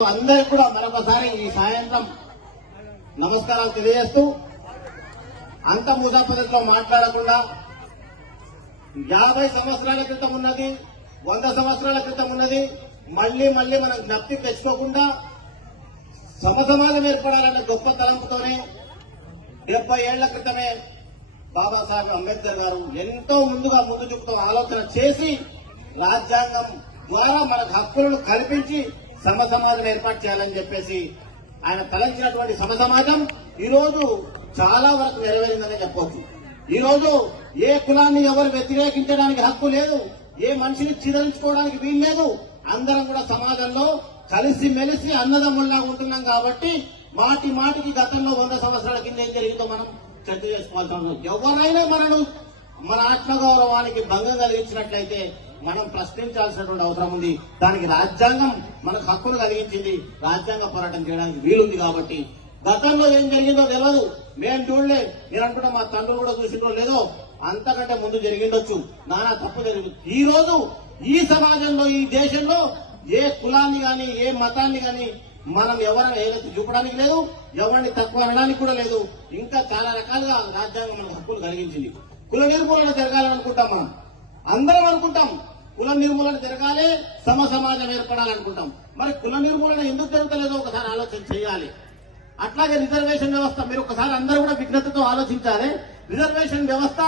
అందరికి కూడా మరొకసారి ఈ సాయంత్రం నమస్కారాలు తెలియజేస్తూ అంత మూసా పద్ధతిలో మాట్లాడకుండా యాభై సంవత్సరాల క్రితం ఉన్నది వంద సంవత్సరాల క్రితం ఉన్నది మళ్ళీ మళ్ళీ మనం జ్ఞప్తి తెచ్చుకోకుండా సమసమాజం ఏర్పడాలనే గొప్ప తలంపుతోనే డెబ్బై ఏళ్ళ క్రితమే బాబాసాహెబ్ అంబేద్కర్ గారు ఎంతో ముందుగా ముందు చూపుతూ ఆలోచన చేసి రాజ్యాంగం ద్వారా మనకు హక్కులను కల్పించి సమ సమాజం ఏర్పాటు చేయాలని చెప్పేసి ఆయన తలంచినటువంటి సమ సమాజం ఈరోజు చాలా వరకు నెరవేరిందని చెప్పవచ్చు ఈరోజు ఏ కులాన్ని ఎవరు వ్యతిరేకించడానికి హక్కు లేదు ఏ మనిషిని చిదరించుకోవడానికి వీలు లేదు అందరం కూడా సమాజంలో కలిసి మెలిసి అన్నదమ్ముల్లా ఉంటున్నాం కాబట్టి మాటి మాటికి గతంలో వంద సంవత్సరాల కింద ఏం జరిగిందో మనం చర్చ చేసుకోవాల్సిన ఎవరైనా మనను మన ఆత్మగౌరవానికి భంగం కలిగించినట్లయితే మనం ప్రశ్నించాల్సినటువంటి అవసరం ఉంది. దానికి రాజ్యాంగం మనకు హక్కును కలిగించింది. రాజ్యాంగ పోరాటం చేయడానికి వీలుంది కాబట్టి గతంలో ఏం జరిగిందో తెలియదు మేము చూడలే. నేను అనుకుంటే మా తండ్రులు కూడా చూసినో లేదో అంతకంటే ముందు జరిగిండొచ్చు. నానా తప్పు జరిగింది. ఈ రోజు ఈ సమాజంలో ఈ దేశంలో ఏ కులాన్ని గాని ఏ మతాన్ని గాని మనం ఎవరిని ఏదైతే చూపడానికి లేదు ఎవరిని తక్కువ అనడానికి కూడా లేదు. ఇంకా చాలా రకాలుగా రాజ్యాంగం మనకు హక్కులు కలిగించింది. కుల నిర్మూలన జరగాలని అనుకుంటాం మనం. అందరం అనుకుంటాం కుల నిర్మూలన జరగాలి సమ సమాజం ఏర్పడాలనుకుంటాం మరి కుల నిర్మూలన ఎందుకు జరుగుతలేదో ఒకసారి ఆలోచన చేయాలి. అట్లాగే రిజర్వేషన్ వ్యవస్థ మీరు ఒకసారి అందరూ కూడా విఘ్నతతో ఆలోచించాలి. రిజర్వేషన్ వ్యవస్థ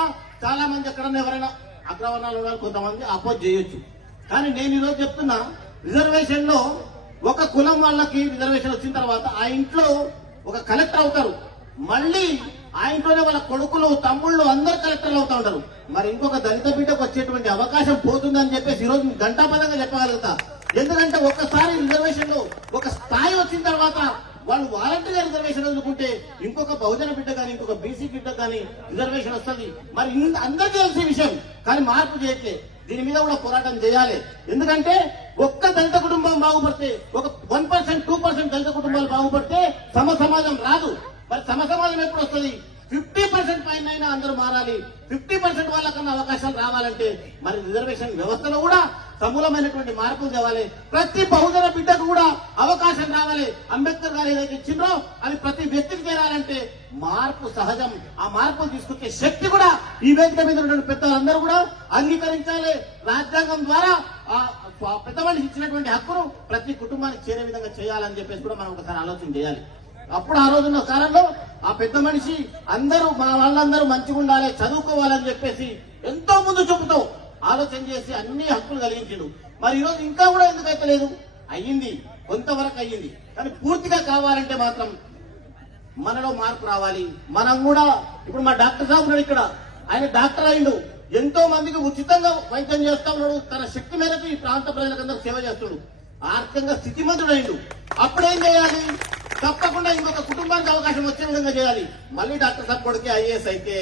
చాలా మంది ఎక్కడన్నా ఎవరైనా అగ్రవర్ణాలు ఉన్నారు కొంతమంది అపోజ్ చేయొచ్చు. కానీ నేను ఈరోజు చెప్తున్నా రిజర్వేషన్లో ఒక కులం వాళ్ళకి రిజర్వేషన్ వచ్చిన తర్వాత ఆ ఇంట్లో ఒక కలెక్టర్ అవుతారు. మళ్ళీ ఆయనతోనే వాళ్ళ కొడుకులు తమ్ముళ్ళు అందరు కలెక్టర్లు అవుతా ఉంటారు. మరి ఇంకొక దళిత బిడ్డకు వచ్చేటువంటి అవకాశం పోతుందని చెప్పేసి ఈరోజు గంటాపదంగా చెప్పగలుగుతా. ఎందుకంటే ఒక్కసారి రిజర్వేషన్లో ఒక స్థాయి వచ్చిన తర్వాత వాళ్ళు వాలంటీర్ రిజర్వేషన్ అందుకుంటే ఇంకొక బహుజన బిడ్డ కానీ ఇంకొక బీసీ బిడ్డ కానీ రిజర్వేషన్ వస్తుంది. మరి అందరికీ తెలిసే విషయం కానీ మార్పు చేయట్లే. దీని మీద కూడా పోరాటం చేయాలి. ఎందుకంటే ఒక్క దళిత కుటుంబం బాగుపడితే ఒక వన్ పర్సెంట్ టూ పర్సెంట్ దళిత కుటుంబాలు బాగుపడితే సమ సమాజం రాదు. మరి సమ సమాజం ఎప్పుడు వస్తుంది? ఫిఫ్టీ పర్సెంట్ పైన అయినా అందరూ మారాలి. ఫిఫ్టీ పర్సెంట్ వాళ్ళకన్నా అవకాశాలు రావాలంటే మరి రిజర్వేషన్ వ్యవస్థలో కూడా సమూలమైనటువంటి మార్పులు తేవాలి. ప్రతి బహుజన బిడ్డకు కూడా అవకాశం రావాలి. అంబేద్కర్ గారు ఏదైతే ఇచ్చిందో అది ప్రతి వ్యక్తికి చేరాలంటే మార్పు సహజం. ఆ మార్పులు తీసుకొచ్చే శక్తి కూడా ఈ వేదిక మీద ఉన్నటువంటి పెద్దలందరూ కూడా అంగీకరించాలి. రాజ్యాంగం ద్వారా ఆ పెద్దవాళ్ళకి ఇచ్చినటువంటి హక్కును ప్రతి కుటుంబానికి చేరే విధంగా చేయాలని చెప్పేసి కూడా మనం ఒకసారి ఆలోచన చేయాలి. అప్పుడు ఆ రోజున్న కాలంలో ఆ పెద్ద మనిషి అందరూ మా వాళ్ళందరూ మంచిగా ఉండాలి చదువుకోవాలని చెప్పేసి ఎంతో ముందు చూపుతో ఆలోచన చేసి అన్ని హక్కులు కలిగించిండు. మరి ఈరోజు ఇంకా కూడా ఎందుకైతే లేదు? అయ్యింది. కొంతవరకు అయ్యింది. కానీ పూర్తిగా కావాలంటే మాత్రం మనలో మార్పు రావాలి. మనం కూడా ఇప్పుడు మా డాక్టర్ సాబ్ ఉన్నాడు ఇక్కడ. ఆయన డాక్టర్ అయిండు ఎంతో మందికి ఉచితంగా వైద్యం చేస్తా ఉన్నాడు. తన శక్తి మేరకు ఈ ప్రాంత ప్రజలకందరూ సేవ చేస్తున్నాడు. ఆర్థికంగా స్థితిమంతుడు అయిండు అప్పుడేం చేయాలి? తప్పకుండా ఇంకొక కుటుంబానికి అవకాశం వచ్చే విధంగా చేయాలి. మళ్ళీ డాక్టర్ సాబ్ కొడుకే ఐఏఎస్ అయితే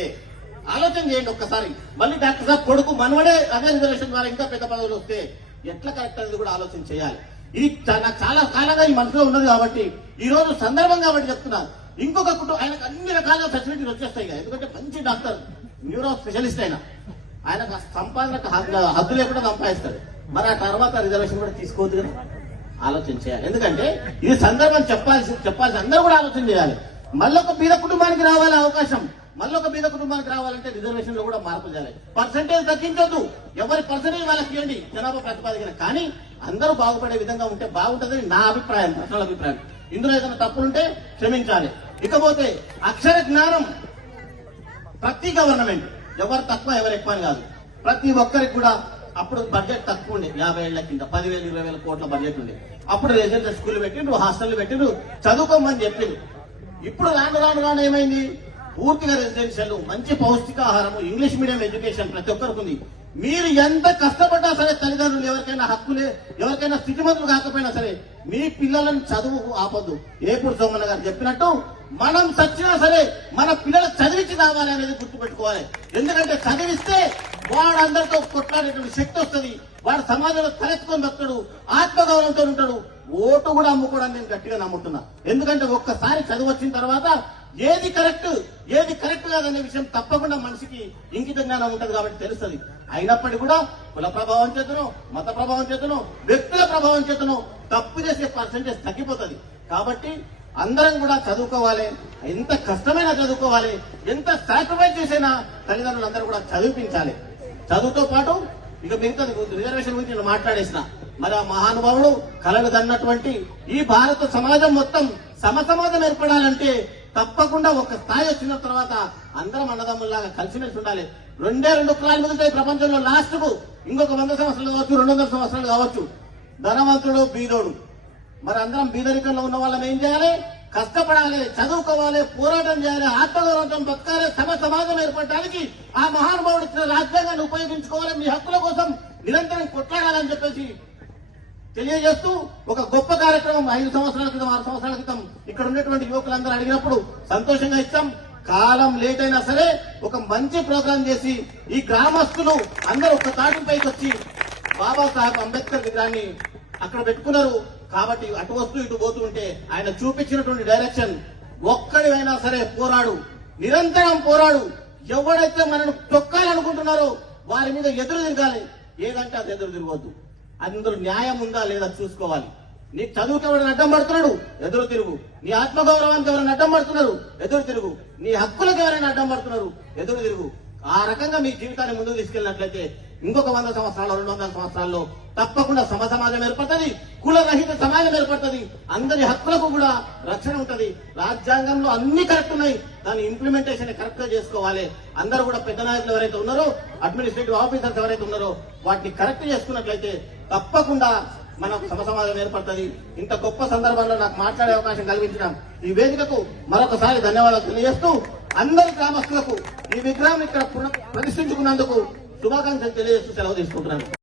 ఆలోచన చేయండి ఒక్కసారి. మళ్ళీ డాక్టర్ సాబ్ కొడుకు మనవడే అదే రిజర్వేషన్ ద్వారా ఇంకా పెద్ద పదవులు వస్తే ఎట్లా కరెక్ట్ అనేది కూడా ఆలోచన చేయాలి. ఇది నాకు చాలా కాలంగా ఈ మనసులో ఉన్నది కాబట్టి ఈ రోజు సందర్భం కాబట్టి చెప్తున్నాను ఇంకొక కుటుంబం ఆయనకు అన్ని రకాల ఫెసిలిటీస్ వచ్చేస్తాయి కదా. ఎందుకంటే మంచి డాక్టర్ న్యూరో స్పెషలిస్ట్ అయినా. ఆయనకు సంపాదనకు హద్దు లేకుండా సంపాదిస్తాడు. మరి ఆ తర్వాత రిజర్వేషన్ కూడా తీసుకోవద్దు కదా. ఆలోచన చేయాలి. ఎందుకంటే ఇది సందర్భం చెప్పాల్సి చెప్పాల్సి అందరూ కూడా ఆలోచన చేయాలి. మళ్ళొక బీద కుటుంబానికి రావాలి అవకాశం. మళ్ళొక బీద కుటుంబానికి రావాలంటే రిజర్వేషన్లో కూడా మార్పు చేయాలి. పర్సంటేజ్ తగ్గించొద్దు. ఎవరి పర్సంటేజ్ వాళ్ళకి ఇవ్వండి. జనాభా ప్రతిపాదికన. కానీ అందరూ బాగుపడే విధంగా ఉంటే బాగుంటుందని నా అభిప్రాయం అసలు అభిప్రాయం. ఇందులో ఏదైనా తప్పులుంటే క్షమించాలి. ఇకపోతే అక్షర జ్ఞానం ప్రతి గవర్నమెంట్ ఎవరు తక్కువ ఎవరు ఎక్కువ అని కాదు. ప్రతి ఒక్కరికి కూడా అప్పుడు బడ్జెట్ తక్కువ ఉండే. యాభై ఏళ్ళ కింద. పదివేలు ఇరవై వేల కోట్ల బడ్జెట్ ఉండే. అప్పుడు రెసిడెన్షియల్ స్కూల్ పెట్టిండ్రు హాస్టల్ పెట్టిండ్రు. చదువుకోమని చెప్పింది ఇప్పుడు రాను రాను రాను ఏమైంది? పూర్తిగా రెసిడెన్షియల్ మంచి పౌష్టికాహారం ఇంగ్లీష్ మీడియం ఎడ్యుకేషన్ ప్రతి ఒక్కరికి ఉంది మీరు ఎంత కష్టపడ్డా సరే తల్లిదండ్రులు ఎవరికైనా హక్కులే ఎవరికైనా స్థితిమంతులు కాకపోయినా సరే మీ పిల్లలను చదువుకు ఆపొద్దు. ఏపూర్ సోమన్న గారు చెప్పినట్టు మనం చచ్చినా సరే మన పిల్లలు చదివించి రావాలి అనేది గుర్తుపెట్టుకోవాలి. ఎందుకంటే చదివిస్తే వాడు అందరితో కొట్లాడేటువంటి శక్తి వస్తుంది. వాడు సమాజంలో తలెత్తుకొని బతాడు ఆత్మగౌరవంతో ఉంటాడు. ఓటు కూడా అమ్ముకోవడానికి నేను గట్టిగా నమ్ముతున్నా. ఎందుకంటే ఒక్కసారి చదువు వచ్చిన తర్వాత ఏది కరెక్ట్ ఏది కరెక్ట్ కాదనే విషయం తప్పకుండా మనిషికి ఇంకిత జ్ఞానం ఉంటుంది కాబట్టి తెలుస్తుంది. అయినప్పటికీ కూడా కుల ప్రభావం చేతను మత ప్రభావం చేతను వ్యక్తుల ప్రభావం చేతను తప్పు చేసే పర్సెంటేజ్ తగ్గిపోతుంది. కాబట్టి అందరం కూడా చదువుకోవాలి. ఎంత కష్టమైనా చదువుకోవాలి. ఎంత సాక్రిఫైస్ చేసైనా తల్లిదండ్రులు అందరూ కూడా చదివించాలి. చదువుతో పాటు ఇక మిగతా రిజర్వేషన్ గురించి నేను మాట్లాడేసిన. మరి ఆ మహానుభావుడు కలలు కన్నటువంటి ఈ భారత సమాజం మొత్తం సమసమాజం ఏర్పడాలంటే తప్పకుండా ఒక స్థాయి వచ్చిన తర్వాత అందరం అన్నదమ్ముల్లాగా కలిసిమెలిసి ఉండాలి. రెండే రెండు కులాలు మిగులుతాయి ప్రపంచంలో. లాస్ట్కు ఇంకొక వంద సంవత్సరాలు కావచ్చు రెండు వందల సంవత్సరాలు కావచ్చు. ధనవంతుడు బీదోడు. మరి అందరం బీదరికంలో ఉన్న వాళ్ళని ఏం చేయాలి? కష్టపడాలి చదువుకోవాలి పోరాటం చేయాలి ఆత్మగౌరవం బతకాలి సమ సమాజం ఏర్పడటానికి ఆ మహానుభావుడు ఇచ్చిన రాజ్యాంగాన్ని ఉపయోగించుకోవాలి. మీ హక్కుల కోసం నిరంతరం కొట్లాడాలని చెప్పేసి తెలియజేస్తూ ఒక గొప్ప కార్యక్రమం ఐదు సంవత్సరాల క్రితం ఆరు సంవత్సరాల క్రితం ఇక్కడ ఉన్నటువంటి యువకులందరూ అడిగినప్పుడు సంతోషంగా ఇచ్చాం. కాలం లేట్ అయినా సరే ఒక మంచి ప్రోగ్రాం చేసి ఈ గ్రామస్తులు అందరూ ఒక తాటిపైకి వచ్చి బాబాసాహెబ్ అంబేద్కర్ విగ్రహాన్ని అక్కడ పెట్టుకున్నారు. కాబట్టి అటు వస్తూ ఇటు పోతూ ఉంటే ఆయన చూపించినటువంటి డైరెక్షన్ ఒక్కడివైనా సరే పోరాడు. నిరంతరం పోరాడు. ఎవడైతే మనను తొక్కాలనుకుంటున్నారో వారి మీద ఎదురు తిరగాలి. ఏదంటే అది ఎదురు తిరగవద్దు అందులో న్యాయం ఉందా లేదా చూసుకోవాలి. నీ చదువుకి ఎవరైనా అడ్డం పడుతున్నాడు? ఎదురు తిరుగు. నీ ఆత్మగౌరవానికి ఎవరైనా అడ్డం పడుతున్నారు? ఎదురు తిరుగు. నీ హక్కులకు ఎవరైనా అడ్డం పడుతున్నారు? ఎదురు తిరుగు. ఆ రకంగా మీ జీవితాన్ని ముందుకు తీసుకెళ్ళినట్లయితే ఇంకొక వంద సంవత్సరాలు రెండు వందల సంవత్సరాల్లో తప్పకుండా సమ సమాజం ఏర్పడుతుంది కులరహిత సమాజం ఏర్పడుతుంది అందరి హక్కులకు కూడా రక్షణ ఉంటుంది. రాజ్యాంగంలో అన్ని కరెక్ట్ ఉన్నాయి దాని ఇంప్లిమెంటేషన్ కరెక్ట్గా చేసుకోవాలి. అందరూ కూడా పెద్ద నాయకులు ఎవరైతే ఉన్నారో అడ్మినిస్ట్రేటివ్ ఆఫీసర్స్ ఎవరైతే ఉన్నారో వాటిని కరెక్ట్ చేసుకున్నట్లయితే తప్పకుండా మన సమ సమాజం ఏర్పడుతుంది. ఇంత గొప్ప సందర్భంలో నాకు మాట్లాడే అవకాశం కల్పించిన ఈ వేదికకు మరొకసారి ధన్యవాదాలు తెలియజేస్తూ అందరి గ్రామస్తులకు ఈ విగ్రహం ఇక్కడ పునః ప్రతిష్ఠించుకున్నందుకు శుభాకాంక్షలు తెలియజేస్తూ సెలవు తీసుకుంటున్నాను.